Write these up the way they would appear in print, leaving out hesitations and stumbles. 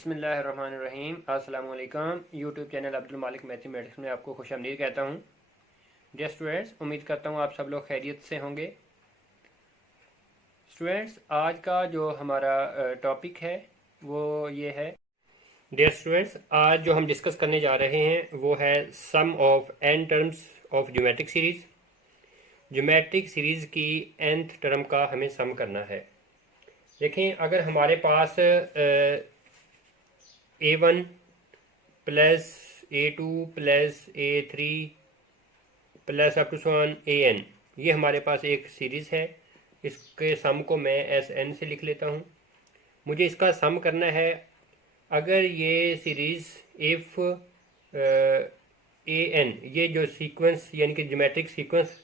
बिस्मिल्लाहिर्रहमानिर्रहीम। अस्सलामु अलैकुम। यूट्यूब चैनल अब्दुल मालिक मैथमेटिक्स में आपको खुशामदीद कहता हूँ। डियर स्टूडेंट्स, उम्मीद करता हूँ आप सब लोग खैरियत से होंगे। स्टूडेंट्स, आज का जो हमारा टॉपिक है वो ये है। डियर स्टूडेंट्स, आज जो हम डिस्कस करने जा रहे हैं वो है sum of n terms of geometric series. Geometric series की nth टर्म का हमें सम करना है। देखें, अगर हमारे पास A1 plus A2 plus A3 plus up to one AN, ये हमारे पास एक सीरीज़ है। इसके सम को मैं SN से लिख लेता हूँ। मुझे इसका सम करना है। अगर ये सीरीज़ इफ़ AN, ये जो सीक्वेंस यानी कि ज्योमेट्रिक सीक्वेंस,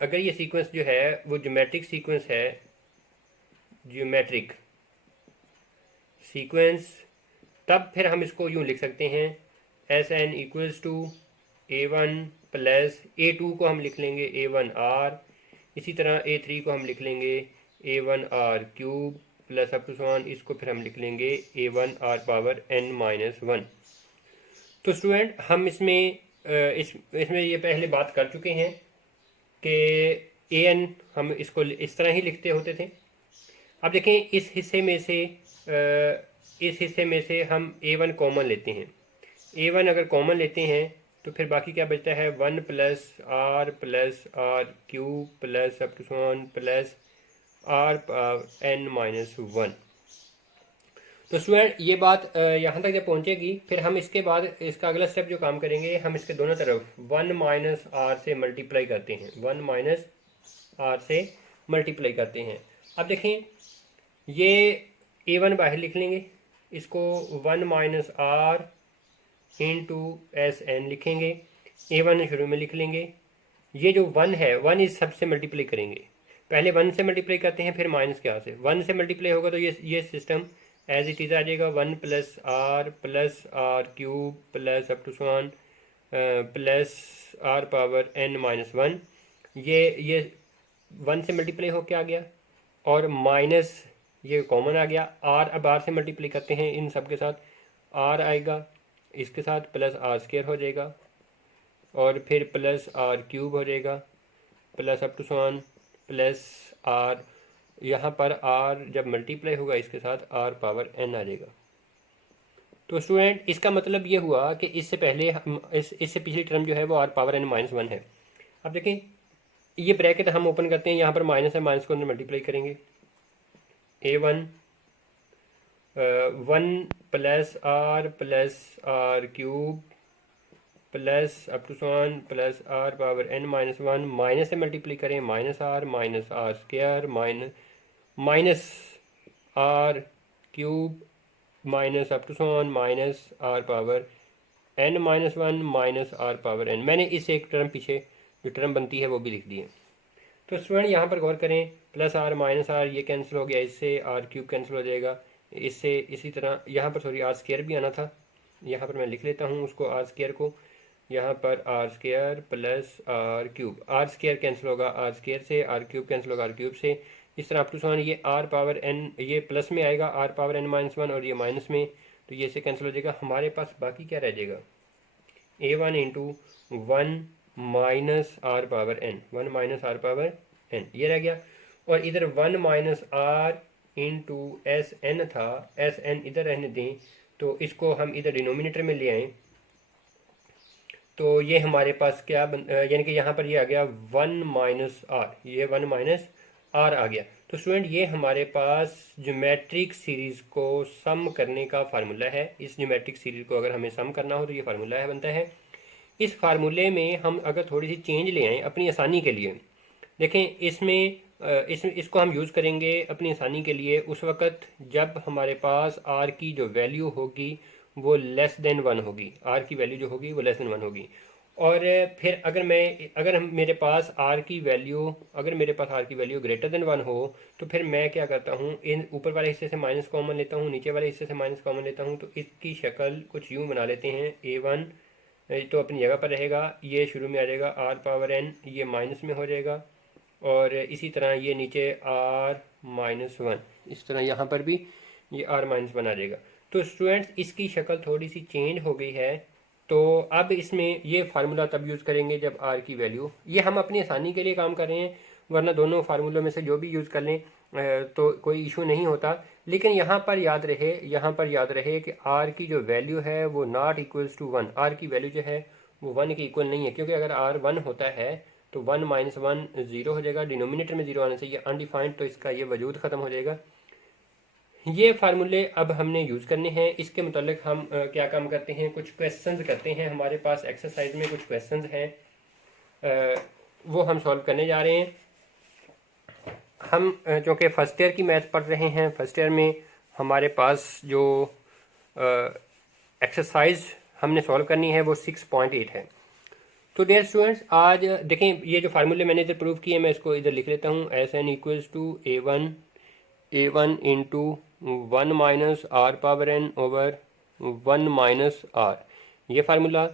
अगर ये सीक्वेंस जो है वो ज्योमेट्रिक सीक्वेंस है, ज्योमेट्रिक सीक्वेंस, तब फिर हम इसको यूँ लिख सकते हैं SN equals to A1 plus A2 को हम लिख लेंगे A1R, इसी तरह A3 को हम लिख लेंगे A1R cube plus up to one, इसको फिर हम लिख लेंगे A1R पावर n-1। तो स्टूडेंट, हम इसमें ये पहले बात कर चुके हैं कि AN हम इसको इस तरह ही लिखते होते थे। अब देखें, इस हिस्से में से हम A1 कॉमन लेते हैं। A1 अगर कॉमन लेते हैं तो फिर बाकी क्या बचता है, 1 plus R cube plus up to one plus R n-1। तो स्टूडेंट, ये बात यहाँ तक जब पहुँचेगी, फिर हम इसके बाद इसका अगला स्टेप जो काम करेंगे, हम इसके दोनों तरफ 1 माइनस आर से मल्टीप्लाई करते हैं। 1 माइनस आर से मल्टीप्लाई करते हैं। अब देखें, ये A1 बाहर लिख लेंगे, इसको 1 माइनस आर इंटू SN लिखेंगे। A1 शुरू में लिख लेंगे। ये जो 1 है, 1 इस सबसे मल्टीप्लाई करेंगे। पहले 1 से मल्टीप्लाई करते हैं, फिर माइनस के यहाँ से 1 से मल्टीप्लाई होगा तो ये सिस्टम एज इट इज़ आ जाएगा। 1 plus R cube plus up to one plus R power n-1। ये 1 से मल्टीप्लाई होके आ गया और माइनस ये कॉमन आ गया। आर, अब आर से मल्टीप्लाई करते हैं इन सब के साथ, आर आएगा इसके साथ, प्लस आर स्क्वायर हो जाएगा और फिर प्लस आर क्यूब हो जाएगा plus up to one plus R, यहाँ पर आर जब मल्टीप्लाई होगा इसके साथ आर पावर n आ जाएगा। तो स्टूडेंट, इसका मतलब ये हुआ कि इससे पहले हम इससे पिछली टर्म जो है वो आर पावर n-1 है। अब देखें, ये ब्रैकेट हम ओपन करते हैं, यहाँ पर माइनस है, माइनस को मल्टीप्लाई करेंगे। A1 1 plus R cube plus up to one plus R power n-1, minus से मल्टीप्लाई करें, minus R square minus R cube minus up to one minus R power n-1 minus R power n। मैंने इस एक term पीछे जो term बनती है वो भी लिख दी है। तो स्टूडेंट, यहाँ पर गौर करें, प्लस आर माइनस आर ये कैंसिल हो गया, इससे आर क्यूब कैंसिल हो जाएगा, इससे इसी तरह यहाँ पर सॉरी आर स्क्वायर भी आना था, यहाँ पर मैं लिख लेता हूँ उसको आर स्क्वायर को, यहाँ पर R square plus R cube, R square cancel होगा आर स्क्वायर से, आर क्यूब कैंसिल होगा आर क्यूब से, इस तरह अप टू वन ये आर पावर n, ये प्लस में आएगा आर पावर n-1 और ये माइनस में, तो ये से कैंसिल हो जाएगा। हमारे पास बाकी क्या रह जाएगा, A1 into 1 minus R power n, ये रह गया। और इधर 1 माइनस आर इंटू SN था, SN इधर रहने दें, तो इसको हम इधर डिनोमिनेटर में ले आएँ, तो ये हमारे पास क्या यानी कि यहाँ पर ये आ गया 1 माइनस आर, ये 1 माइनस आर आ गया। तो स्टूडेंट, ये हमारे पास ज्योमेट्रिक सीरीज़ को सम करने का फार्मूला है। इस ज्योमेट्रिक सीरीज़ को अगर हमें सम करना हो तो ये फार्मूला है बनता है। इस फार्मूले में हम अगर थोड़ी सी चेंज ले आएँ अपनी आसानी के लिए, देखें इसको हम यूज़ करेंगे अपनी आसानी के लिए उस वक़्त जब हमारे पास आर की जो वैल्यू होगी वो लेस देन 1 होगी, आर की वैल्यू जो होगी वो लेस देन 1 होगी। और फिर अगर मेरे पास आर की वैल्यू ग्रेटर देन 1 हो, तो फिर मैं क्या करता हूँ, इन ऊपर वाले हिस्से से माइनस कॉमन लेता हूँ, नीचे वाले हिस्से से माइनस कॉमन लेता हूँ। तो इसकी शक्ल कुछ यूँ बना लेते हैं, A1 तो अपनी जगह पर रहेगा, ये शुरू में आ जाएगा आर पावर n, ये माइनस में हो जाएगा, और इसी तरह ये नीचे R-1, इस तरह यहाँ पर भी ये R-1 आ जाएगा। तो स्टूडेंट्स इसकी शक्ल थोड़ी सी चेंज हो गई है। तो अब इसमें ये फार्मूला तब यूज़ करेंगे जब आर की वैल्यू, ये हम अपनी आसानी के लिए काम कर रहे हैं, वरना दोनों फार्मूलों में से जो भी यूज़ कर लें तो कोई इशू नहीं होता। लेकिन यहाँ पर याद रहे कि आर की जो वैल्यू है वो not equals to one, R की वैल्यू जो है वो वन के इक्वल नहीं है, क्योंकि अगर आर वन होता है तो वन माइनस वन ज़ीरो हो जाएगा, डिनोमिनेटर में ज़ीरो आने से ये अनडिफाइंड, तो इसका ये वजूद ख़त्म हो जाएगा। ये फार्मूले अब हमने यूज़ करने हैं। इसके मुतालिक हम क्या काम करते हैं, कुछ क्वेश्चंस करते हैं। हमारे पास एक्सरसाइज में कुछ क्वेश्चंस हैं, वो हम सॉल्व करने जा रहे हैं। हम चूँकि फ़र्स्ट ईयर की मैथ पढ़ रहे हैं, फर्स्ट ईयर में हमारे पास जो एक्सरसाइज हमने सॉल्व करनी है वो 6.8 है। तो डियर स्टूडेंट्स, आज देखें ये जो फार्मूले मैंने इधर प्रूव किए, मैं इसको इधर लिख लेता हूँ। S N equals to A one into one minus R power N over one minus R. ये फार्मूला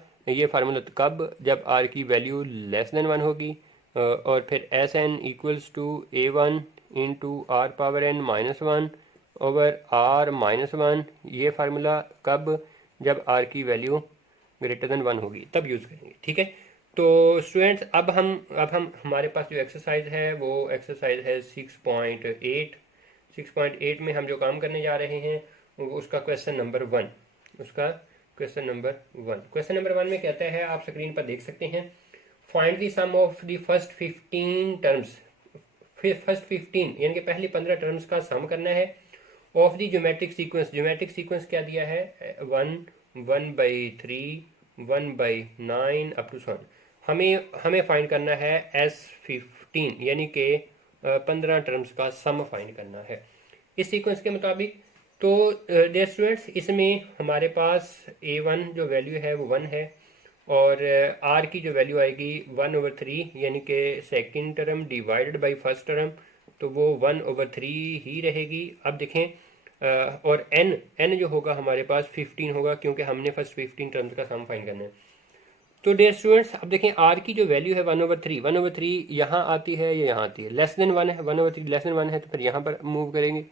कब, जब आर की वैल्यू लेस देन वन होगी। और फिर S N equals to A one into R power N minus one over R minus one. ये formula कब, जब आर की वैल्यू ग्रेटर देन वन होगी, तब यूज़ करेंगे। ठीक है। तो स्टूडेंट्स, अब हम हमारे पास जो एक्सरसाइज है वो एक्सरसाइज है 6.8। 6.8 में हम जो काम करने जा रहे हैं उसका question number one, question number one में कहता है, आप स्क्रीन पर देख सकते हैं, find the sum of the first 15 terms, first 15 यानी कि पहली 15 टर्म्स का सम करना है of the geometric sequence. Geometric sequence क्या दिया है, 1/3 1/9 अप टू 1। हमें फाइंड करना है S15 यानी कि 15 टर्म्स का सम फाइंड करना है इस सीक्वेंस के मुताबिक। तो डियर स्टूडेंट्स, इसमें हमारे पास A1 जो वैल्यू है वो 1 है, और R की जो वैल्यू आएगी 1/3 यानी कि second term divided by first term, तो वो 1/3 ही रहेगी। अब देखें, और n जो होगा हमारे पास 15 होगा, क्योंकि हमने फर्स्ट 15 टर्म्स का सम फाइंड करना है। तो डियर स्टूडेंट्स, अब देखें आर की जो वैल्यू है 1/3 यहाँ आती है, ये यहाँ आती है, लेस देन 1 है, 1/3 लेस देन 1 है, तो फिर यहाँ पर मूव करेंगे।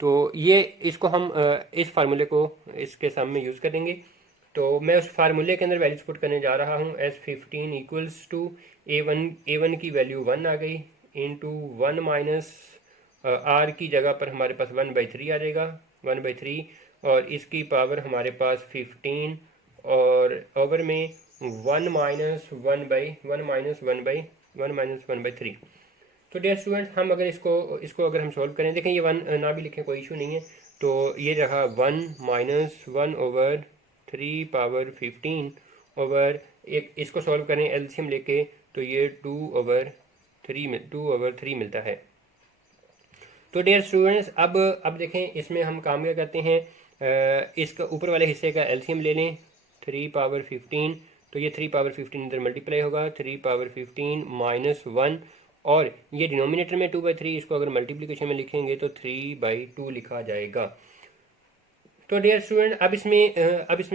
तो ये इसको हम इस फार्मूले को इसके सम में यूज़ करेंगे। तो मैं उस फार्मूले के अंदर वैल्यूज पुट करने जा रहा हूँ। S15 इक्वल्स टू A1 की वैल्यू 1 आ गई, इंटू 1 माइनस आर की जगह पर हमारे पास 1/3 आ जाएगा, 1/3, और इसकी पावर हमारे पास 15, और ओवर में 1 माइनस 1/3। तो डियर स्टूडेंट, हम अगर इसको अगर हम सॉल्व करें, देखें ये 1 ना भी लिखें कोई इशू नहीं है, तो ये रहा 1 माइनस 1/3 पावर 15 ओवर, एक इसको सॉल्व करें एलसीएम लेके, तो ये 2/3 मिलता है। तो डियर स्टूडेंट्स, अब देखें इसमें हम काम क्या करते हैं, इसका ऊपर वाले हिस्से का एलसीएम ले लें, 3/15, तो ये 3/15 इधर मल्टीप्लाई होगा, 3/15 माइनस 1, और ये डिनोमिनेटर में 2/3, इसको अगर मल्टीप्लिकेशन में लिखेंगे तो 3/2 लिखा जाएगा। तो डियर स्टूडेंट, अब इसमें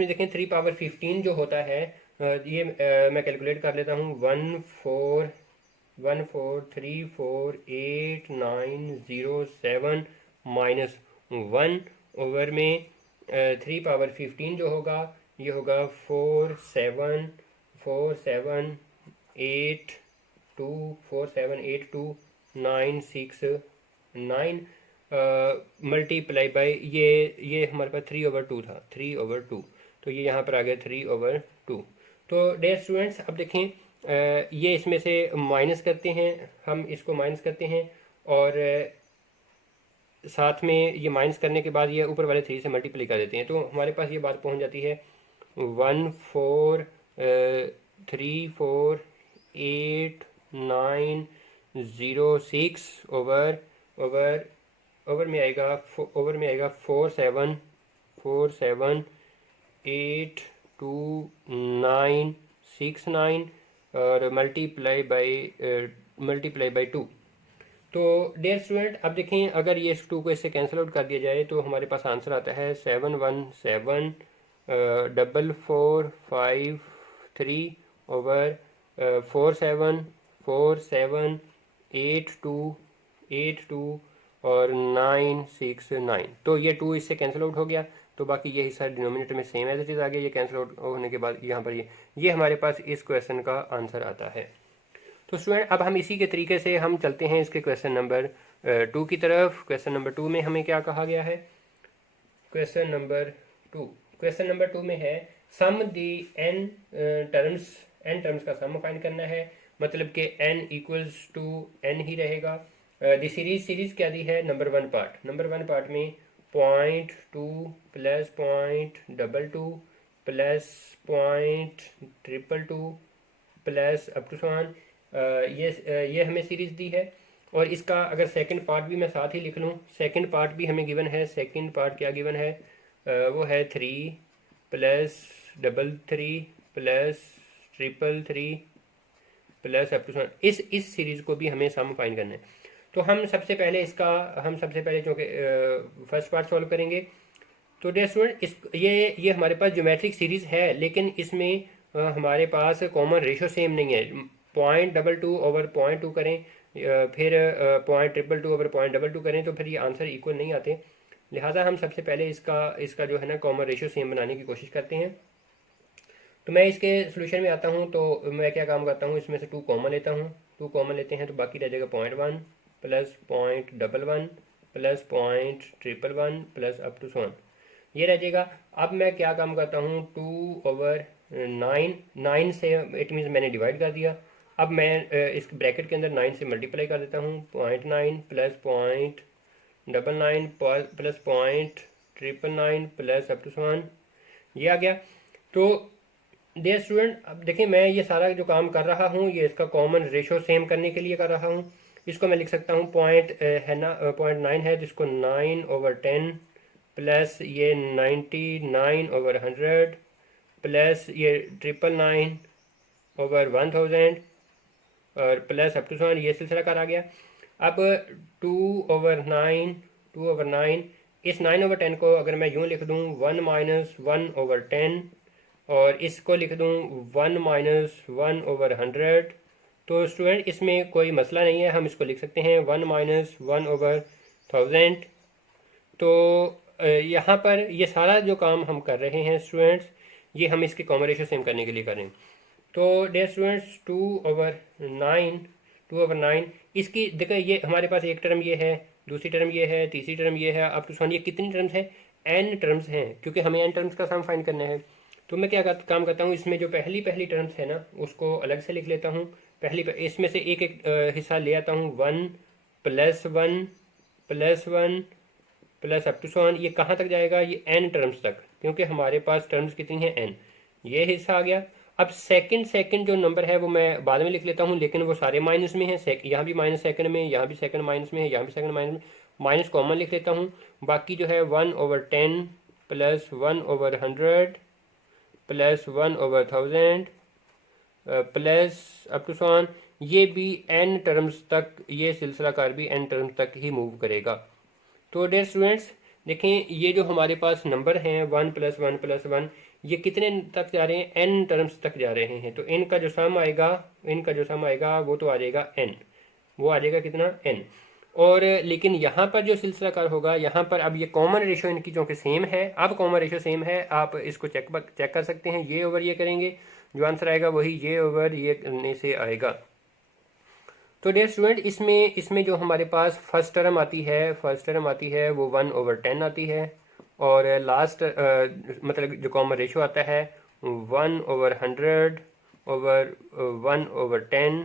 देखें 3/15 जो होता है, ये मैं कैलकुलेट कर लेता हूँ, 1434890 माइनस 1 ओवर में 3/15 जो होगा ये होगा 4782969 मल्टीप्लाई बाय ये हमारे पास 3/2 था, 3/2, तो ये यहाँ पर आ गया 3/2। तो डियर स्टूडेंट्स, अब देखें, ये इसमें से माइनस करते हैं, हम इसको माइनस करते हैं, और साथ में ये माइनस करने के बाद ये ऊपर वाले 3 से मल्टीप्लाई कर देते हैं, तो हमारे पास ये बात पहुंच जाती है 1434890 ओवर में आएगा 478269 और मल्टीप्लाई बाय 2। तो डियर स्टूडेंट, अब देखें, अगर ये इस 2 को इससे कैंसिल आउट कर दिया जाए तो हमारे पास आंसर आता है 7174453 ओवर 478282 और 969। तो ये 2 इससे कैंसिल आउट हो गया, तो बाकी ये हिस्सा डिनोमिनेटर में सेम एज इट इज़ आ गया, ये कैंसिल आउट होने के बाद यहाँ पर ये हमारे पास इस क्वेश्चन का आंसर आता है। तो स्टूडेंट अब हम इसी के तरीके से हम चलते हैं इसके क्वेश्चन नंबर 2 की तरफ। क्वेश्चन नंबर 2 में हमें क्या कहा गया है? क्वेश्चन नंबर 2 में है सम दी एन टर्म्स का सम फाइंड करना है, मतलब कि n इक्वल्स टू n ही रहेगा। दी सीरीज क्या दी है? नंबर 1 पार्ट में 0.2 plus 0.22 plus 0.222 plus up to so on, ये हमें सीरीज दी है। और इसका अगर सेकंड पार्ट भी मैं साथ ही लिख लूँ, सेकंड पार्ट भी हमें गिवन है। सेकंड पार्ट क्या गिवन है? वो है 3 plus 33 plus 333 plus up to so on. इस सीरीज को भी हमें सम फाइंड करना है। तो हम सबसे पहले चूँकि फर्स्ट पार्ट सॉल्व करेंगे। तो डियर स्टूडेंट ये हमारे पास ज्योमेट्रिक सीरीज है, लेकिन इसमें हमारे पास कॉमन रेशो सेम नहीं है। 0.22 ओवर 0.2 करें, फिर 0.222 ओवर 0.22 करें, तो फिर ये आंसर इक्वल नहीं आते। लिहाजा हम सबसे पहले इसका जो है ना कॉमन रेशो सेम बनाने की कोशिश करते हैं। तो मैं इसके सोल्यूशन में आता हूँ, तो मैं क्या काम करता हूँ, इसमें से 2 कॉमन लेता हूँ। 2 कॉमन लेते हैं तो बाकी रह जाएगा 0.1 plus 0.11 plus 0.111 plus up to so on, ये रह जाएगा। अब मैं क्या काम करता हूँ, 2/9 से इट मीन्स मैंने डिवाइड कर दिया। अब मैं इस ब्रैकेट के अंदर 9 से मल्टीप्लाई कर देता हूँ। 0.9 plus 0.99 plus 0.999 plus up to so on, ये आ गया। तो डियर स्टूडेंट अब देखिए, मैं ये सारा जो काम कर रहा हूँ ये इसका कॉमन रेशो सेम करने के लिए कर रहा हूँ। इसको मैं लिख सकता हूँ 0.9 है, जिसको 9/10 प्लस ये 99/100 प्लस ये 999/1000 और प्लस अप टू सॉन, ये सिलसिला कर आ गया। अब 2/9 इस 9/10 को अगर मैं यूँ लिख दूँ 1 - 1/10 और इसको लिख दूँ 1 - 1/100, तो स्टूडेंट इसमें कोई मसला नहीं है, हम इसको लिख सकते हैं 1 - 1/1000। तो यहाँ पर ये सारा जो काम हम कर रहे हैं स्टूडेंट्स, ये हम इसके कॉमन रेशो सेम करने के लिए करें। तो डियर स्टूडेंट्स 2/9 इसकी देखिए, ये हमारे पास एक टर्म ये है, दूसरी टर्म ये है, तीसरी टर्म ये है, अब तो सुनिए कितनी टर्म्स हैं? n टर्म्स हैं, क्योंकि हमें n टर्म्स का सम फाइंड करना है। तो मैं काम करता हूँ, इसमें जो पहली टर्म्स है ना उसको अलग से लिख लेता हूँ। इसमें से एक हिस्सा ले आता हूँ 1 + 1 + 1 प्लस अप टू सॉन, ये कहाँ तक जाएगा? ये n टर्म्स तक, क्योंकि हमारे पास टर्म्स कितनी हैं? n। ये हिस्सा आ गया। अब सेकंड जो नंबर है वो मैं बाद में लिख लेता हूँ, लेकिन वो सारे माइनस में है। यहाँ भी माइनस सेकंड में, यहाँ भी सेकंड माइनस में है, यहाँ भी सेकंड माइनस में, माइनस कॉमन लिख लेता हूँ। बाकी जो है 1/10 plus 1/100 plus 1/1000 plus up to so on, ये भी n टर्म्स तक, ये सिलसिला कार भी n टर्म्स तक ही मूव करेगा। तो डियर स्टूडेंट्स देखें, ये जो हमारे पास नंबर हैं 1 + 1 + 1, ये कितने तक जा रहे हैं? n टर्म्स तक जा रहे हैं। तो इनका जो सम आएगा वो तो आ जाएगा n, वो आ जाएगा कितना? n। और लेकिन यहाँ पर जो सिलसिला कार होगा, यहाँ पर अब ये कॉमन रेशो इनकी जो कि सेम है, अब कॉमन रेशो सेम है, आप इसको चेक कर सकते हैं। ये ओवर ये करेंगे, जो आंसर आएगा वही ये ओवर ये करने से आएगा। तो डियर स्टूडेंट इसमें जो हमारे पास फर्स्ट टर्म आती है वो 1/10 आती है, और लास्ट मतलब जो कॉमन रेशो आता है 1/100 ओवर 1/10।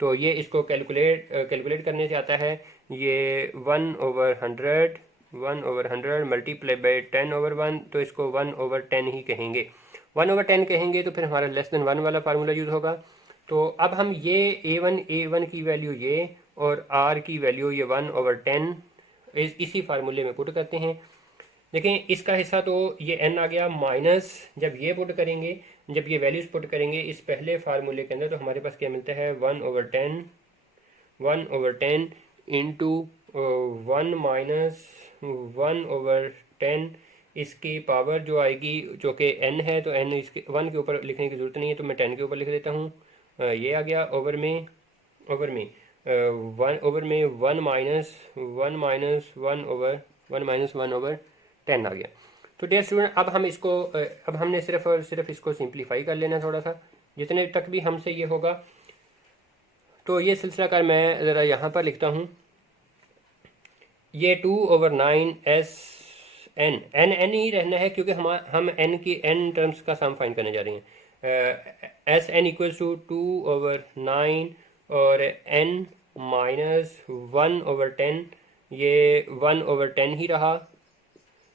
तो ये इसको कैलकुलेट करने से आता है ये 1/100 मल्टीप्लाई बाई 10/1, तो इसको 1/10 ही कहेंगे। 1/10 कहेंगे तो फिर हमारा लेस देन 1 वाला फार्मूला यूज़ होगा। तो अब हम ये a1 की वैल्यू ये और r की वैल्यू ये 1/10 इसी फार्मूले में पुट करते हैं। देखें इसका हिस्सा तो ये n आ गया, माइनस जब ये पुट करेंगे, जब ये वैल्यूज पुट करेंगे इस पहले फार्मूले के अंदर, तो हमारे पास क्या मिलता है? 1/10 इंटू 1 - 1/10, इसकी पावर जो आएगी जो कि n है, तो n इसके 1 के ऊपर लिखने की ज़रूरत नहीं है, तो मैं 10 के ऊपर लिख देता हूँ। ये आ गया ओवर में 1 - 1/10 आ गया। तो तो डियर स्टूडेंट अब हम इसको अब हमने सिर्फ और सिर्फ इसको सिंप्लीफाई कर लेना थोड़ा सा, जितने तक भी हमसे ये होगा। तो ये सिलसिला कार मैं ज़रा यहाँ पर लिखता हूँ, ये 2/9 एन एन एन ही रहना है क्योंकि हम एन की एन टर्म्स का सम फाइंड करने जा रहे हैं। एस एन इक्वल्स टू 2/9 और एन माइनस 1/10, ये 1/10 ही रहा,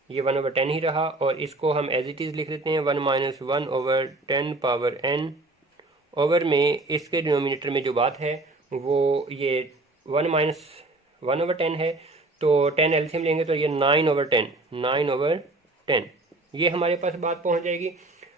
ये 1/10 ही रहा। और इसको हम एज इट इज़ लिख देते हैं 1 माइनस 1/10 पावर एन। ओवर में इसके डिनोमिनेटर में जो बात है वो ये 1 माइनस 1/10 है, तो 10 एलसीएम लेंगे तो ये 9/10, 9/10 ये हमारे पास बात पहुंच जाएगी।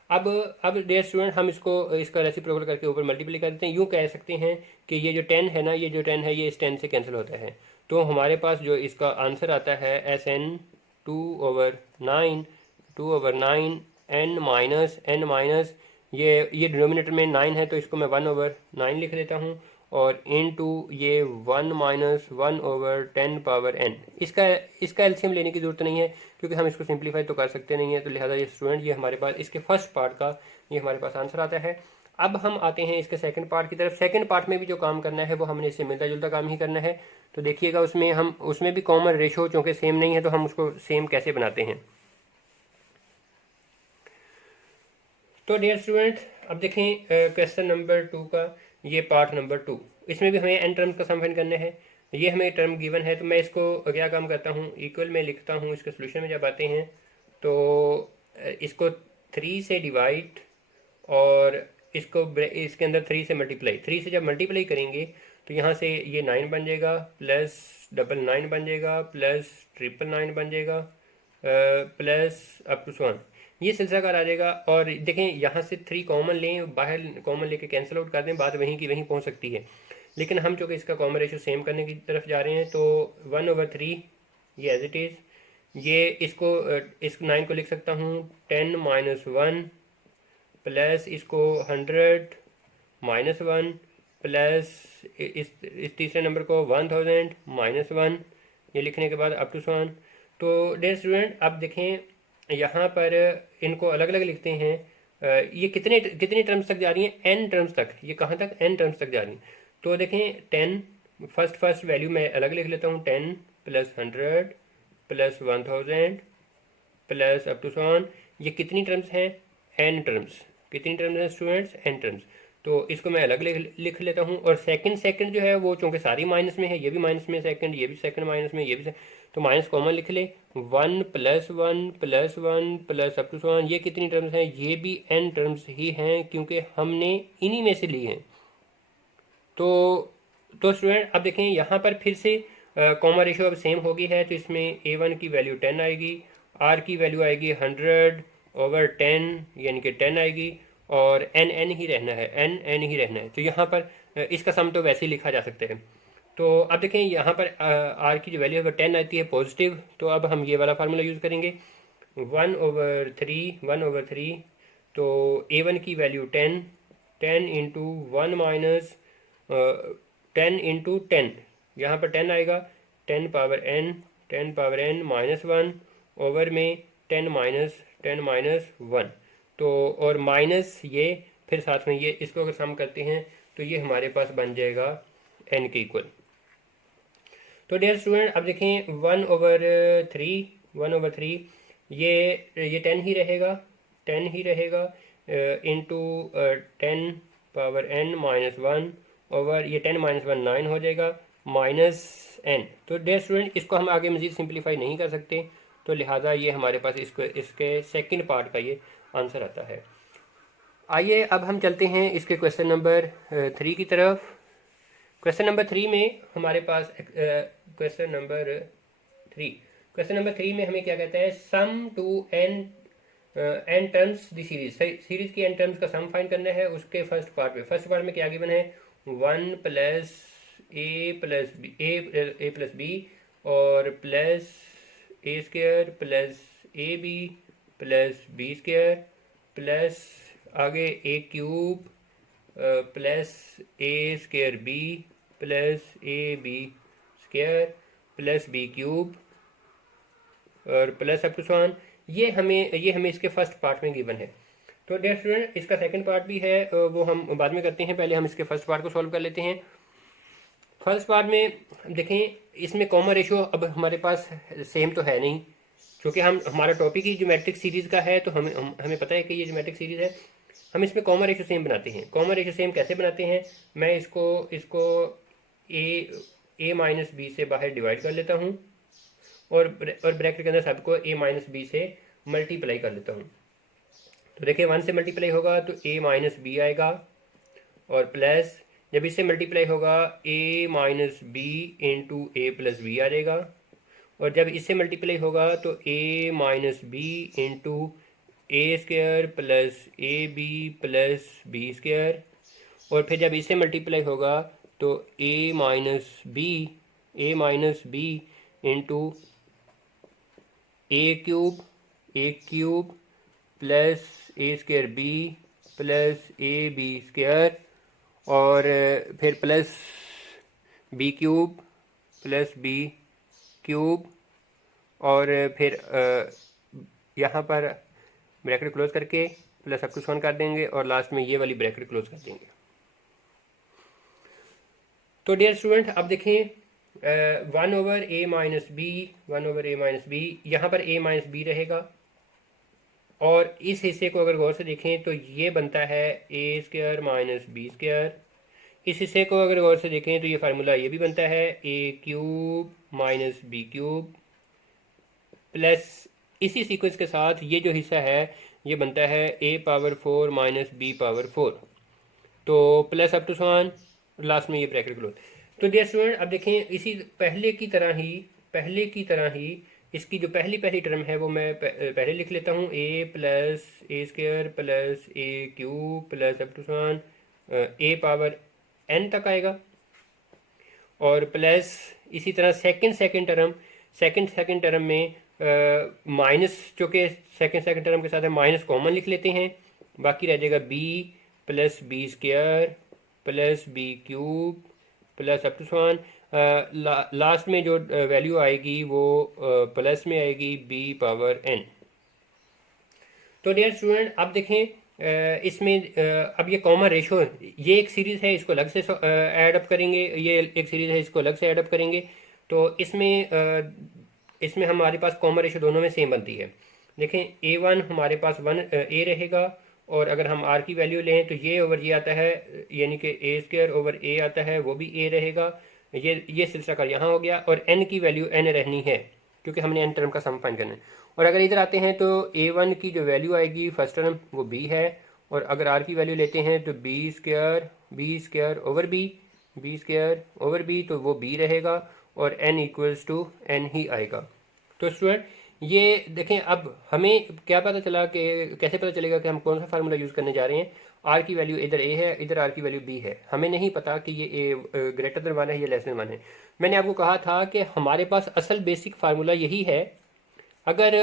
अब डियर स्टूडेंट हम इसका रेसिप्रोकल करके ऊपर मल्टीप्लाई कर देते हैं। यूँ कह सकते हैं कि ये जो 10 है ना, ये जो 10 है ये इस 10 से कैंसिल होता है, तो हमारे पास जो इसका आंसर आता है एस एन 2/9 एन माइनस ये डिनोमिनेटर में 9 है तो इसको मैं 1/9 लिख देता हूँ, और इनटू ये 1 माइनस 1/10 पावर एन। इसका एलसीएम लेने की ज़रूरत नहीं है क्योंकि हम इसको सिंप्लीफाई तो कर सकते नहीं है, तो लिहाजा ये स्टूडेंट ये हमारे पास इसके फर्स्ट पार्ट का ये हमारे पास आंसर आता है। अब हम आते हैं इसके सेकंड पार्ट की तरफ। सेकंड पार्ट में भी जो काम करना है वो हमने इससे मिलता जुलता काम ही करना है। तो देखिएगा उसमें भी कॉमन रेशो चूँकि सेम नहीं है तो हम उसको सेम कैसे बनाते हैं। तो डियर स्टूडेंट अब देखें क्वेश्चन नंबर 2 का ये पार्ट नंबर 2, इसमें भी हमें एन टर्म्स का सम फाइंड करना है। ये हमें टर्म गिवन है तो मैं इसको क्या काम करता हूँ, इक्वल में लिखता हूँ। इसके सोल्यूशन में जब आते हैं तो इसको 3 से डिवाइड और इसको इसके अंदर 3 से मल्टीप्लाई, 3 से जब मल्टीप्लाई करेंगे तो यहाँ से ये 9 बन जाएगा, प्लस 999 बन जाएगा, प्लस 999 बन जाएगा, प्लस अप टू 1 ये सिलसिलाकार आ जाएगा। और देखें यहाँ से 3 कॉमन लें, बाहर कॉमन लेके कैंसिल आउट कर दें, बात वहीं की वहीं पहुँच सकती है। लेकिन हम चूँकि इसका कॉमन रेशो सेम करने की तरफ जा रहे हैं तो 1/3 ये एज इट इज़, ये इस 9 को लिख सकता हूँ 10 माइनस 1, प्लस इसको 100 माइनस 1, प्लस इस तीसरे नंबर को 1000 माइनस 1, ये लिखने के बाद अप टू 1। तो डियर स्टूडेंट अब देखें यहाँ पर इनको अलग अलग लिखते हैं। ये कितने टर्म्स तक जा रही हैं, एन टर्म्स तक। ये कहाँ तक, एन टर्म्स तक जा रही हैं। तो देखें 10 फर्स्ट वैल्यू मैं अलग लिख लेता हूँ, 10 plus 100 plus 1000 plus up to 1। ये कितनी टर्म्स हैं, एन टर्म्स। कितनी टर्म्स हैं स्टूडेंट्स, एन टर्म्स। तो इसको मैं अलग लिख लेता हूँ। और सेकंड जो है वो चूँकि सारी माइनस में है, ये भी माइनस में सेकंड, ये भी सेकंड माइनस में, ये भी तो माइनस कॉमन लिख ले, 1 plus 1 plus 1 plus up to 1। ये कितनी टर्म्स हैं, ये भी एन टर्म्स ही हैं क्योंकि हमने इन्हीं में से ली हैं। तो स्टूडेंट अब देखें यहाँ पर फिर से कॉमन रेशियो अब सेम हो गई है, तो इसमें a1 की वैल्यू 10 आएगी, r की वैल्यू आएगी 100/10 यानी कि 10 आएगी, और n ही रहना है, n ही रहना है। तो यहाँ पर इसका सम तो वैसे ही लिखा जा सकता है। तो अब देखें यहाँ पर r की जो वैल्यू है वो 10 आती है पॉजिटिव, तो अब हम ये वाला फार्मूला यूज़ करेंगे 1/3। तो a1 की वैल्यू 10 इंटू 1 माइनस 10 इंटू 10, यहाँ पर 10 आएगा, 10 पावर n माइनस 1 ओवर में 10 माइनस 1। तो और माइनस ये फिर साथ में ये, इसको अगर सम करते हैं तो ये हमारे पास बन जाएगा n के इक्वल। तो डियर स्टूडेंट अब देखें 1/3 ये 10 ही रहेगा into 10 power n minus 1 over ये 10 माइनस 1 9 हो जाएगा, माइनस n। तो डियर स्टूडेंट इसको हम आगे मज़ीद सिंप्लीफाई नहीं कर सकते, तो लिहाजा ये हमारे पास इसके सेकंड पार्ट का ये आंसर आता है। आइए अब हम चलते हैं इसके क्वेश्चन नंबर 3 की तरफ। क्वेश्चन नंबर 3 में हमारे पास क्वेश्चन नंबर 3 में हमें क्या कहता है, sum to n terms the series की एन टर्म्स का सम फाइंड करना है। उसके फर्स्ट पार्ट में क्या गिवन है, 1 प्लस ए प्लस बी और plus a square plus a b plus B square plus आगे a cube plus a square b plus a b square plus B cube और plus up to 1। ये हमें इसके first part में given है। तो dear student, इसका second part भी है, वो हम बाद में करते हैं, पहले हम इसके फर्स्ट पार्ट को सॉल्व कर लेते हैं। फर्स्ट पार्ट में देखें, इसमें कॉमन रेशियो अब हमारे पास सेम तो है नहीं, क्योंकि हमारा टॉपिक ही ज्योमेट्रिक सीरीज का है, तो हमें पता है कि ये ज्योमेट्रिक सीरीज है। हम इसमें कॉमन रेशियो सेम बनाते हैं। कॉमन रेशियो सेम कैसे बनाते हैं, मैं इसको ए माइनस बी से बाहर डिवाइड कर लेता हूँ, और ब्रैकेट के अंदर सबको ए माइनस बी से मल्टीप्लाई कर लेता हूँ। तो देखिए 1 से मल्टीप्लाई होगा तो ए माइनस बी आएगा, और प्लस जब इससे मल्टीप्लाई होगा a minus b into a plus b आ जाएगा, और जब इससे मल्टीप्लाई होगा तो a minus b into a square plus a b plus B square, और फिर जब इससे मल्टीप्लाई होगा तो a minus b into a cube plus a square b plus a b square, और फिर plus B cube plus B cube, और फिर यहाँ पर ब्रैकेट क्लोज करके प्लस अप टू 1 कर देंगे, और लास्ट में ये वाली ब्रैकेट क्लोज कर देंगे। तो डियर स्टूडेंट, अब देखें 1 ओवर ए माइनस बी, यहाँ पर ए माइनस बी रहेगा, और इस हिस्से को अगर गौर से देखें तो ये बनता है ए स्क्वायर माइनस बी स्क्वायर। इस हिस्से को अगर गौर से देखें तो ये फार्मूला ये भी बनता है a cube minus b cube, plus इसी सीक्वेंस के साथ ये जो हिस्सा है ये बनता है a power 4 minus B power 4, तो प्लस अप टू 1, लास्ट में ये ब्रैकेट क्लोज। तो डियर स्टूडेंट, अब देखें इसी पहले की तरह ही इसकी जो पहली टर्म है वो मैं पहले लिख लेता हूँ, a plus a square plus a cube plus up to 1 a power n तक आएगा, और प्लस इसी तरह सेकंड टर्म में माइनस, चूँकि सेकंड टर्म के साथ माइनस कॉमन लिख लेते हैं, बाकी रह जाएगा B plus B square plus B cube plus up to 1, last में जो वैल्यू आएगी वो प्लस में आएगी बी पावर एन। तो डियर स्टूडेंट, अब देखें इसमें अब ये कॉमन रेशो, ये एक सीरीज है, इसको अलग से ऐड अप करेंगे, ये एक सीरीज है, इसको अलग से ऐड अप करेंगे, तो इसमें हमारे पास कॉमन रेशो दोनों में सेम बनती है। देखें A1 हमारे पास 1 A रहेगा, और अगर हम R की वैल्यू लें तो ये ओवर ये आता है, यानी कि ए स्क्वायर ओवर ए आता है, वो भी A रहेगा। ये सिलसिला का यहाँ हो गया, और n की वैल्यू n रहनी है, क्योंकि हमने n टर्म का सम फाइंड करना है। और अगर इधर आते हैं तो A1 की जो वैल्यू आएगी फर्स्ट टर्म वो b है, और अगर R की वैल्यू लेते हैं तो बी स्क्वायर ओवर बी, तो वो b रहेगा, और n इक्वल्स टू n ही आएगा। तो स्टूडेंट, ये देखें, अब हमें क्या पता चला कि कैसे पता चलेगा कि हम कौन सा फार्मूला यूज़ करने जा रहे हैं। आर की वैल्यू इधर ए है, इधर आर की वैल्यू बी है, हमें नहीं पता कि ये ए ग्रेटर देन 1 है या लेस देन 1 है। मैंने आपको कहा था कि हमारे पास असल बेसिक फार्मूला यही है। अगर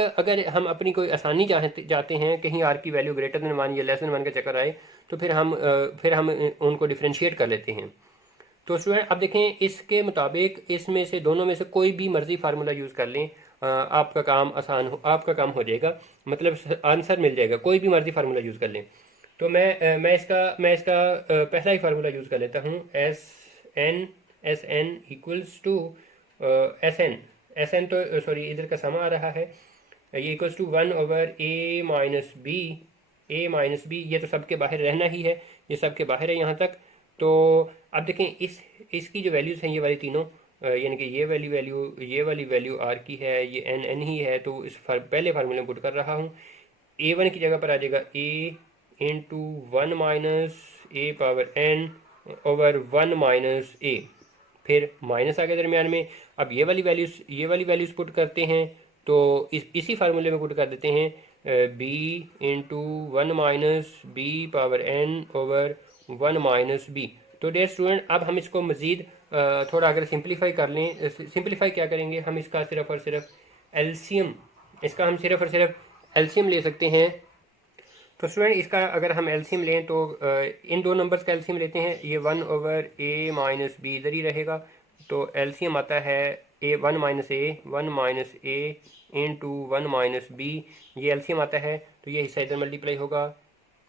हम अपनी कोई आसानी चाहते हैं कहीं आर की वैल्यू ग्रेटर देन 1 या लेस देन 1 का चक्कर आए, तो फिर हम उनको डिफ्रेंशिएट कर लेते हैं। तो स्टूडेंट, अब देखें, इसके मुताबिक इसमें से दोनों में से कोई भी मर्जी फार्मूला यूज़ कर लें, आपका काम हो जाएगा, मतलब आंसर मिल जाएगा। कोई भी मर्जी फार्मूला यूज़ कर लें। तो मैं इसका पहला ही फार्मूला यूज़ कर लेता हूँ, S N equals to S N तो सॉरी इधर का समा आ रहा है, ये equals to 1 over A minus B, ये तो सबके बाहर रहना ही है, ये सबके बाहर है यहाँ तक। तो अब देखें इसकी जो वैल्यूज़ हैं ये वाली तीनों, यानी कि ये वाली वैल्यू आर की है, ये एन ही है, तो इस पहले फार्मूले में पुट कर रहा हूँ। A1 की जगह पर आ जाएगा ए into 1 minus a power N over 1 minus ए, फिर माइनस आ गया दरमियान में। अब ये वाली वैल्यूज़ पुट करते हैं, तो इसी फार्मूले में पुट कर देते हैं B into 1 minus B power N over 1 minus B. तो डियर स्टूडेंट, अब हम इसको मज़ीद थोड़ा अगर सिंप्लीफाई कर लें, सिंप्लीफाई क्या करेंगे, हम इसका सिर्फ और सिर्फ एलसीएम ले सकते हैं। तो स्टूडेंट, इसका अगर हम एलसीएम लें तो इन दो नंबर्स का एलसीएम लेते हैं, ये 1 ओवर ए माइनस बी इधर ही रहेगा, तो एलसीएम आता है a one minus a into one minus B, ये एलसीएम आता है तो ये हिस्सा इधर मल्टीप्लाई होगा,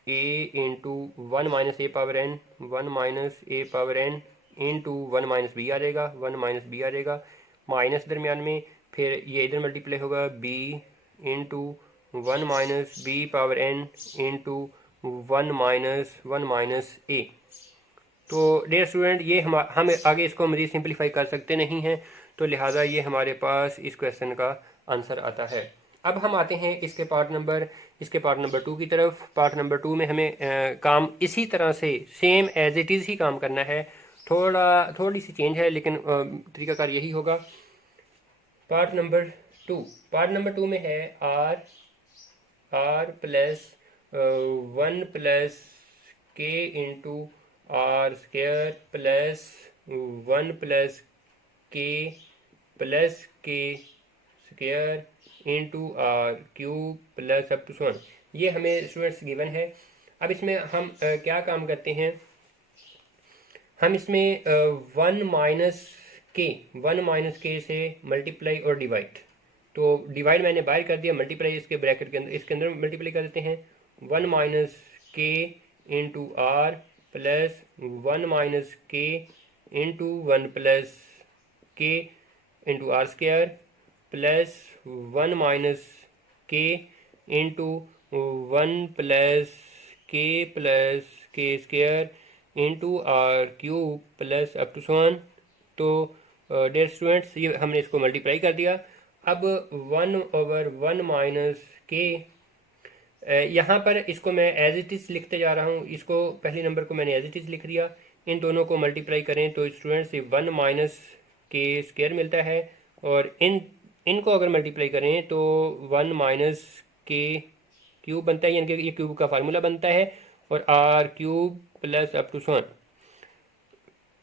a into one minus a power n, one minus a power n into one minus b आ जाएगा, वन माइनस बी आ जाएगा, माइनस दरमियान में, फिर ये इधर मल्टीप्लाई होगा b into one minus B power n into one minus a. तो डियर स्टूडेंट ये हम आगे इसको मज़ीद सिंप्लीफाई कर सकते नहीं हैं, तो लिहाजा ये हमारे पास इस क्वेश्चन का आंसर आता है। अब हम आते हैं इसके पार्ट नंबर 2 की तरफ। पार्ट नंबर 2 में हमें काम इसी तरह से सेम एज इट इज़ ही काम करना है, थोड़ी सी चेंज है लेकिन तरीकाकार यही होगा। पार्ट नंबर 2 में है आर प्लस वन प्लस के into are square plus one plus के square into are cube plus up to so on. ये हमें स्टूडेंट्स गिवन है। अब इसमें हम क्या काम करते हैं, हम इसमें वन माइनस के से मल्टीप्लाई और डिवाइड, तो डिवाइड मैंने बाहर कर दिया, मल्टीप्लाई इसके ब्रैकेट के अंदर, इसके अंदर मल्टीप्लाई कर देते हैं, one minus K into R plus one minus K into one plus के into are square plus one minus K into one plus के square into are cube plus up to so on. तो dear students ये हमने इसको multiply कर दिया। अब one over one minus के, यहाँ पर इसको मैं एज इट इज़ लिखते जा रहा हूँ, इसको पहले नंबर को मैंने एज इट इज़ लिख दिया। इन दोनों को मल्टीप्लाई करें तो स्टूडेंट्स ये वन माइनस के स्क्वायर मिलता है, और इनको अगर मल्टीप्लाई करें तो वन माइनस के क्यूब बनता है, यानी कि ये क्यूब का फार्मूला बनता है, और R cube plus up to so on.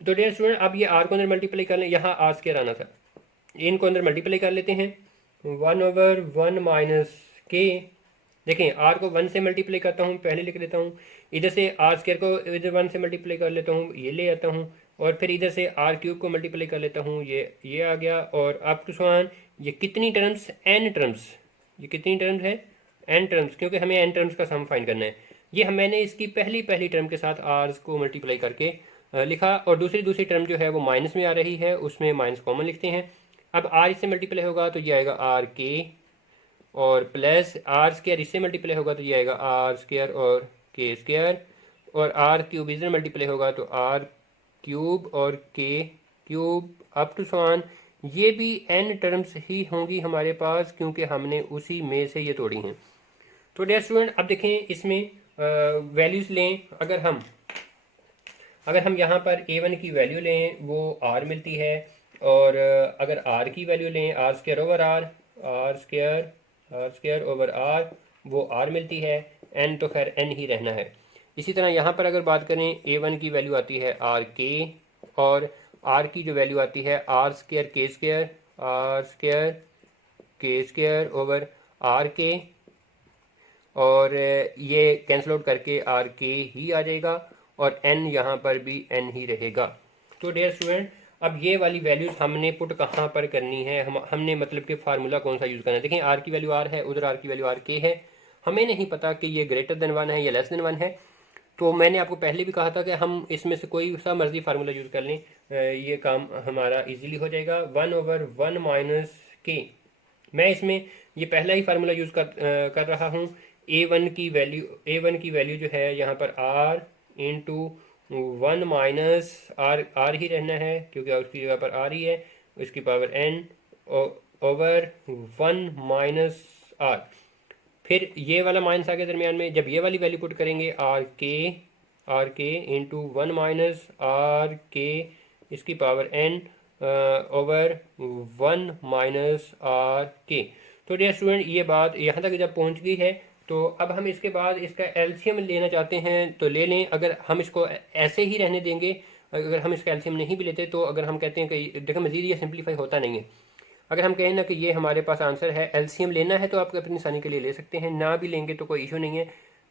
तो डियर स्टूडेंट अब ये आर को अंदर मल्टीप्लाई कर लें, यहाँ आर स्क्वायर आना था, इनको अंदर मल्टीप्लाई कर लेते हैं। वन ओवर वन माइनस के, देखें आर को वन से मल्टीप्लाई करता हूँ, पहले लिख लेता हूँ, इधर से आर स्क्वायर को इधर वन से मल्टीप्लाई कर लेता हूँ, ये ले आता हूँ, और फिर इधर से आर क्यूब को मल्टीप्लाई कर लेता हूँ, ये आ गया, और अप टू सो ऑन। ये कितनी टर्म्स, एन टर्म्स, ये कितनी टर्म्स है, एन टर्म्स, क्योंकि हमें एन टर्म्स का सम फाइंड करना है। ये मैंने इसकी पहली टर्म के साथ आर को मल्टीप्लाई करके लिखा, और दूसरी टर्म जो है वो माइनस में आ रही है, उसमें माइनस कॉमन लिखते हैं। अब आर इससे मल्टीप्लाई होगा तो ये आएगा आर के, और प्लस आर स्क्वायर इससे मल्टीप्लाई होगा तो ये आएगा आर स्क्वायर और के स्क्वायर, और आर क्यूब इधर मल्टीप्लाई होगा तो आर क्यूब और K cube up to so on. ये भी एन टर्म्स ही होंगी हमारे पास, क्योंकि हमने उसी में से ये तोड़ी हैं। तो डियर स्टूडेंट अब देखें इसमें वैल्यूज़ लें, अगर हम यहाँ पर a1 की वैल्यू लें वो r मिलती है, और अगर r की वैल्यू लें R square over R square over R वो r मिलती है, n तो खैर n ही रहना है। इसी तरह यहाँ पर अगर बात करें a1 की वैल्यू आती है आर के, और r की जो वैल्यू आती है आर स्क्वायर के स्क्वायर ओवर आर के, और ये कैंसिल आउट करके आर के ही आ जाएगा, और n यहाँ पर भी n ही रहेगा। तो डियर स्टूडेंट अब ये वाली वैल्यूज़ हमने पुट कहाँ पर करनी है, हमने मतलब कि फार्मूला कौन सा यूज़ करना है। देखें आर की वैल्यू आर है, उधर आर की वैल्यू आर के है, हमें नहीं पता कि ये ग्रेटर देन वन है या लेस देन वन है। तो मैंने आपको पहले भी कहा था कि हम इसमें से कोई सा मर्जी फार्मूला यूज़ कर लें, ये काम हमारा इजीली हो जाएगा। वन ओवर वन माइनस के, मैं इसमें ये पहला ही फार्मूला यूज़ कर रहा हूँ। a1 की वैल्यू जो है यहाँ पर r into one minus r ही रहना है, क्योंकि उसकी जगह पर r ही है, इसकी power n over one minus R, फिर ये वाला माइनस आ गया दरमियान में। जब ये वाली वैल्यू पुट करेंगे आर के इंटू वन माइनस आर के, इसकी power n over one minus R के। तो डियर स्टूडेंट ये बात यहाँ तक जब पहुँच गई है, तो अब हम इसके बाद इसका एलसीएम लेना चाहते हैं तो ले लें। अगर हम इसको ऐसे ही रहने देंगे, अगर हम इसका एलसीएम नहीं भी लेते, तो अगर हम कहते हैं कि देखो मज़ीद ये सिंप्लीफाई होता नहीं है, अगर हम कहें ना कि ये हमारे पास आंसर है, एलसीएम लेना है तो आप अपनी आसानी के लिए ले सकते हैं, ना भी लेंगे तो कोई इशू नहीं है,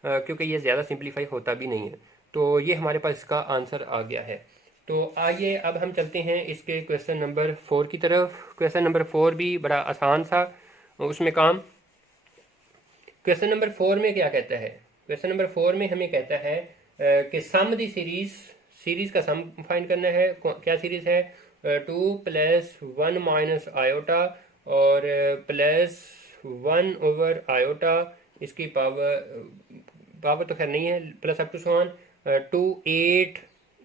क्योंकि ये ज़्यादा सिंप्लीफाई होता भी नहीं है। तो ये हमारे पास इसका आंसर आ गया है। तो आइए अब हम चलते हैं इसके क्वेश्चन नंबर 4 की तरफ। क्वेश्चन नंबर 4 भी बड़ा आसान सा उसमें काम। क्वेश्चन नंबर 4 में क्या कहता है? क्वेश्चन नंबर 4 में हमें कहता है कि सम द सीरीज का सम फाइंड करना है। क्या सीरीज है? 2 + 1 माइनस आयोटा और प्लस 1 ओवर आयोटा, इसकी पावर तो खैर नहीं है, plus up to so on 2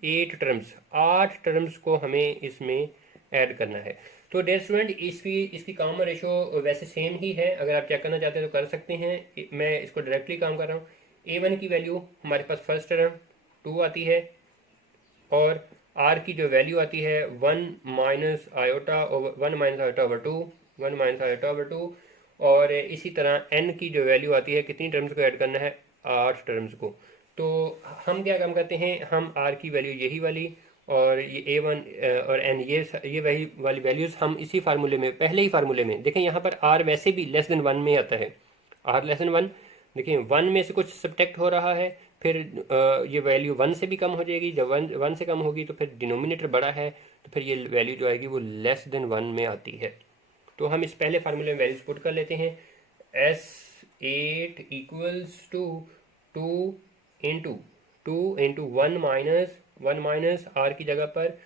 8 terms, 8 terms को हमें इसमें ऐड करना है। तो डियर स्टूडेंट, इसकी कॉमन रेशो वैसे सेम ही है। अगर आप चेक करना चाहते हैं तो कर सकते हैं। मैं इसको डायरेक्टली काम कर रहा हूँ। A1 की वैल्यू हमारे पास फर्स्ट टर्म 2 आती है और R की जो वैल्यू आती है 1 minus iota over 1 - iota over 2 और इसी तरह N की जो वैल्यू आती है, कितनी टर्म्स को ऐड करना है? 8 टर्म्स को। तो हम क्या काम करते हैं, हम R की वैल्यू यही वाली और ये A1 और N ये वही वाली वैल्यूज हम इसी फार्मूले में, पहले ही फार्मूले में देखें, यहाँ पर R वैसे भी लेस देन 1 में आता है। R लेस देन 1, देखिए 1 में से कुछ सब्ट्रैक्ट हो रहा है, फिर ये वैल्यू 1 से भी कम हो जाएगी। जब 1 से कम होगी तो फिर डिनोमिनेटर बड़ा है, तो फिर ये वैल्यू जो आएगी वो लेस देन 1 में आती है। तो हम इस पहले फार्मूले में वैल्यूज पुट कर लेते हैं। S8 equals to 2 into 1 minus R की जगह पर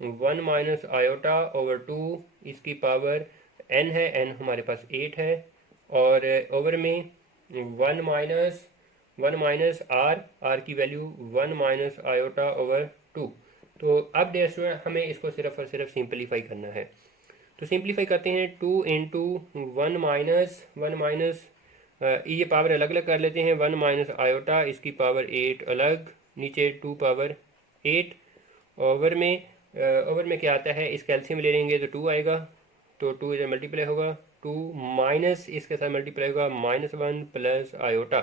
1 माइनस आयोटा ओवर 2, इसकी पावर N है, N हमारे पास 8 है, और ओवर में 1 माइनस R की वैल्यू 1 माइनस आयोटा ओवर 2। तो अब डियर स्टूडेंट हमें इसको सिर्फ और सिर्फ सिंपलीफाई करना है। तो सिंपलीफाई करते हैं। 2 इंटू 1 माइनस ये पावर अलग अलग कर लेते हैं। 1 माइनस आयोटा, इसकी पावर 8 अलग, नीचे 2 पावर 8। ओवर में क्या आता है, इसका एलसीएम ले लेंगे तो 2 आएगा, तो 2 इधर मल्टीप्लाई होगा, 2 माइनस इसके साथ मल्टीप्लाई होगा -1 प्लस आयोटा।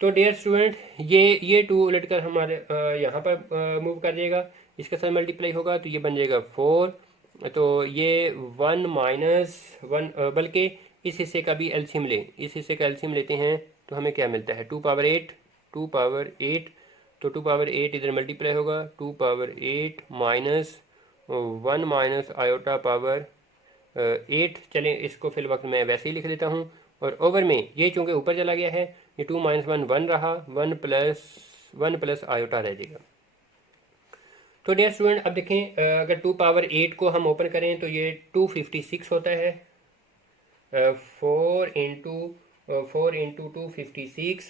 तो डियर स्टूडेंट ये 2 उलटकर हमारे यहाँ पर मूव कर जाएगा, इसके साथ मल्टीप्लाई होगा तो ये बन जाएगा 4। तो ये 1 माइनस 1, बल्कि इस हिस्से का भी एलसीएम इस हिस्से का एलसीएम लेते हैं तो हमें क्या मिलता है? 2 पावर 8। तो 2 पावर 8 इधर मल्टीप्लाई होगा, 2 power 8 minus 1 minus iota power 8। चलें, इसको फिल वक्त मैं वैसे ही लिख देता हूँ। और ओवर में ये चूंकि ऊपर चला गया है, ये 2 - 1 1 रहा, 1 प्लस आयोटा रह जाएगा। तो डियर स्टूडेंट अब देखें, अगर 2 पावर 8 को हम ओपन करें तो ये 256 होता है। 4 इंटू 256,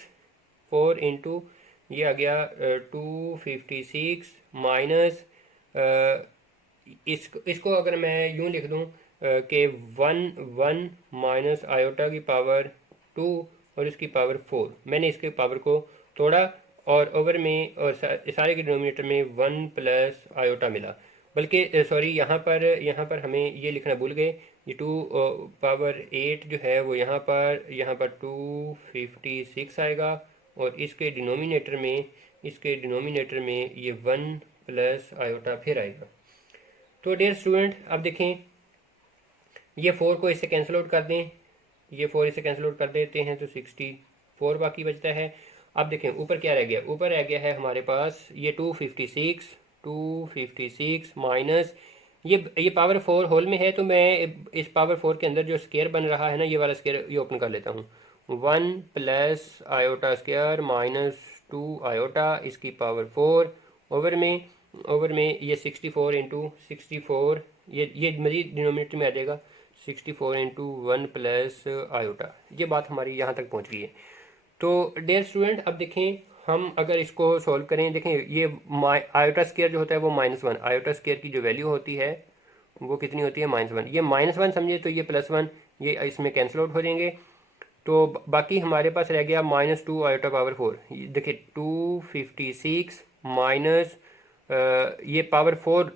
4 इंटू ये आ गया 256 माइनस इसको अगर मैं यूं लिख दूं कि 1 माइनस आयोटा की पावर 2 और इसकी पावर 4, मैंने इसके पावर को तोड़ा और ओवर में और सारे के डिनोमिनेटर में 1 प्लस आयोटा मिला। बल्कि सॉरी, यहाँ पर हमें ये लिखना भूल गए, ये 2 पावर 8 जो है वो यहाँ पर 256 आएगा और इसके डिनोमिनेटर में ये 1 प्लस आयोटा फिर आएगा। तो डियर स्टूडेंट अब देखें, ये 4 को इससे कैंसिल आउट कर दें, ये 4 इससे कैंसिल आउट कर देते हैं तो 64 बाकी बचता है। अब देखें ऊपर क्या रह गया, ऊपर रह गया है हमारे पास ये 256 माइनस ये पावर 4 होल में है, तो मैं इस पावर 4 के अंदर जो स्क्वायर बन रहा है ना, ये वाला स्क्वायर ये ओपन कर लेता हूँ। 1 plus iota square minus 2 iota, इसकी पावर 4। ओवर में ये 64 इंटू 64, ये मजीद डिनोमिनेटर में आ जाएगा, 64 इंटू 1 प्लस आयोटा। ये बात हमारी यहाँ तक पहुँच गई है। तो डियर स्टूडेंट अब देखें, हम अगर इसको सॉल्व करें, देखें ये आयोटा स्क्वायर जो होता है वो -1, आयोटा स्क्वायर की जो वैल्यू होती है वो कितनी होती है? -1। ये -1 समझे तो ये +1, ये इसमें कैंसिल आउट हो जाएंगे। तो बाकी हमारे पास रह गया -2 आयोटा पावर 4। देखिए 256 माइनस ये पावर 4,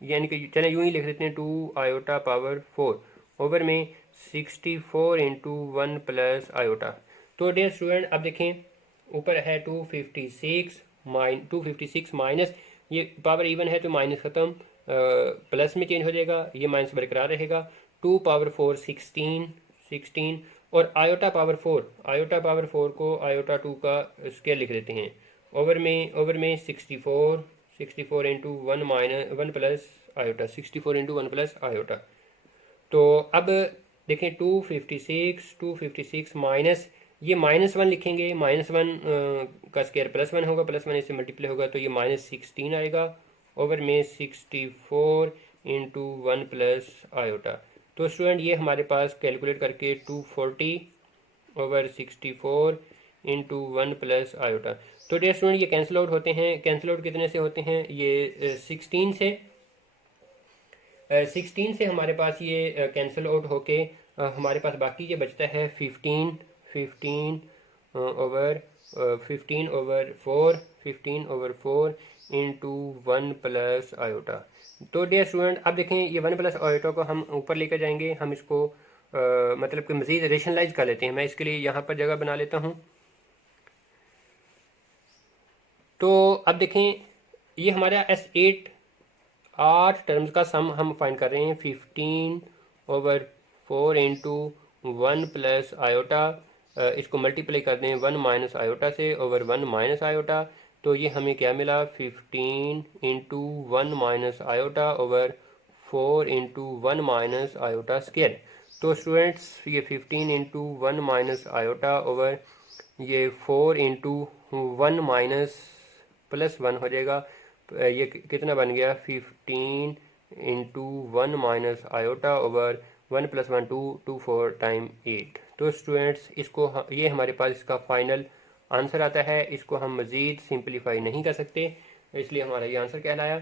यानी कि चले यूं ही लिख देते हैं 2 आयोटा पावर 4 ओवर में 64 इंटू 1 प्लस आयोटा। तो डियर स्टूडेंट अब देखें, ऊपर है 256 माइनस, ये पावर इवन है तो माइनस ख़त्म, प्लस में चेंज हो जाएगा, ये माइनस बरकरार रहेगा। 2 पावर 4 16 और आयोटा पावर 4 को आयोटा 2 का स्क्वायर लिख देते हैं। ओवर में 64 64 into one minus one plus iota, 64 into one plus iota. तो अब देखें 256 माइनस, ये -1 लिखेंगे, -1 का स्क्वायर +1 होगा, +1 इससे मल्टीप्लाई होगा तो ये -16 आएगा ओवर में 64 इंटू वन प्लस आयोटा। तो स्टूडेंट ये हमारे पास कैलकुलेट करके 240 over 64 into one plus iota. तो डियर स्टूडेंट ये कैंसिल आउट होते हैं। कैंसिल आउट कितने से होते हैं? ये 16 से, 16 से हमारे पास ये कैंसिल आउट होके हमारे पास बाकी ये बचता है 15 over 15 over 4 into one plus iota. तो डियर स्टूडेंट अब देखें ये वन प्लस आयोटा को हम ऊपर लेकर जाएंगे, हम इसको मतलब कि मज़ीद रेशनलाइज कर लेते हैं। मैं इसके लिए यहाँ पर जगह बना लेता हूँ। तो अब देखें ये हमारा S8 8 टर्म्स का सम हम फाइंड कर रहे हैं 15/4 इंटू वन प्लस आयोटा। इसको मल्टीप्लाई कर दें 1 माइनस आयोटा से ओवर 1 माइनस आयोटा, तो ये हमें क्या मिला 15 into one minus iota over 4 into one minus iota square. तो स्टूडेंट्स ये 15 into one minus iota over ये 4 इंटू वन माइनस +1 हो जाएगा। ये कितना बन गया 15 into one minus iota over 1 + 1 2 2 4 time 8। तो स्टूडेंट्स इसको ये हमारे पास इसका फाइनल आंसर आता है। इसको हम मज़ीद सिंपलीफाई नहीं कर सकते, इसलिए हमारा ये आंसर कहलाया।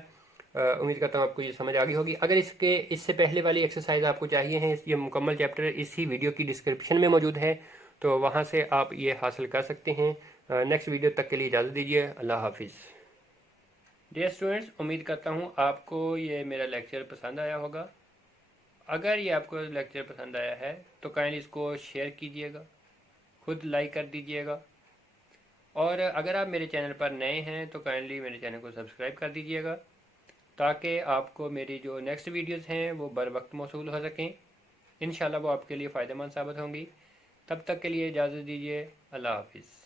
उम्मीद करता हूँ आपको ये समझ आ गई होगी। अगर इससे पहले वाली एक्सरसाइज आपको चाहिए हैं, ये मुकम्मल चैप्टर इसी वीडियो की डिस्क्रिप्शन में मौजूद है, तो वहाँ से आप ये हासिल कर सकते हैं। नेक्स्ट वीडियो तक के लिए इजाज़त दीजिए। अल्लाह हाफिज़। डियर स्टूडेंट्स, उम्मीद करता हूँ आपको ये मेरा लेक्चर पसंद आया होगा। अगर ये आपको लेक्चर पसंद आया है तो काइंडली इसको शेयर कीजिएगा, खुद लाइक कर दीजिएगा, और अगर आप मेरे चैनल पर नए हैं तो काइंडली मेरे चैनल को सब्सक्राइब कर दीजिएगा, ताकि आपको मेरी जो नेक्स्ट वीडियोस हैं वो बर वक्त मौसूल हो सकें। इंशाल्लाह वो आपके लिए फ़ायदेमंद साबित होंगी। तब तक के लिए इजाज़त दीजिए। अल्लाह हाफिज़।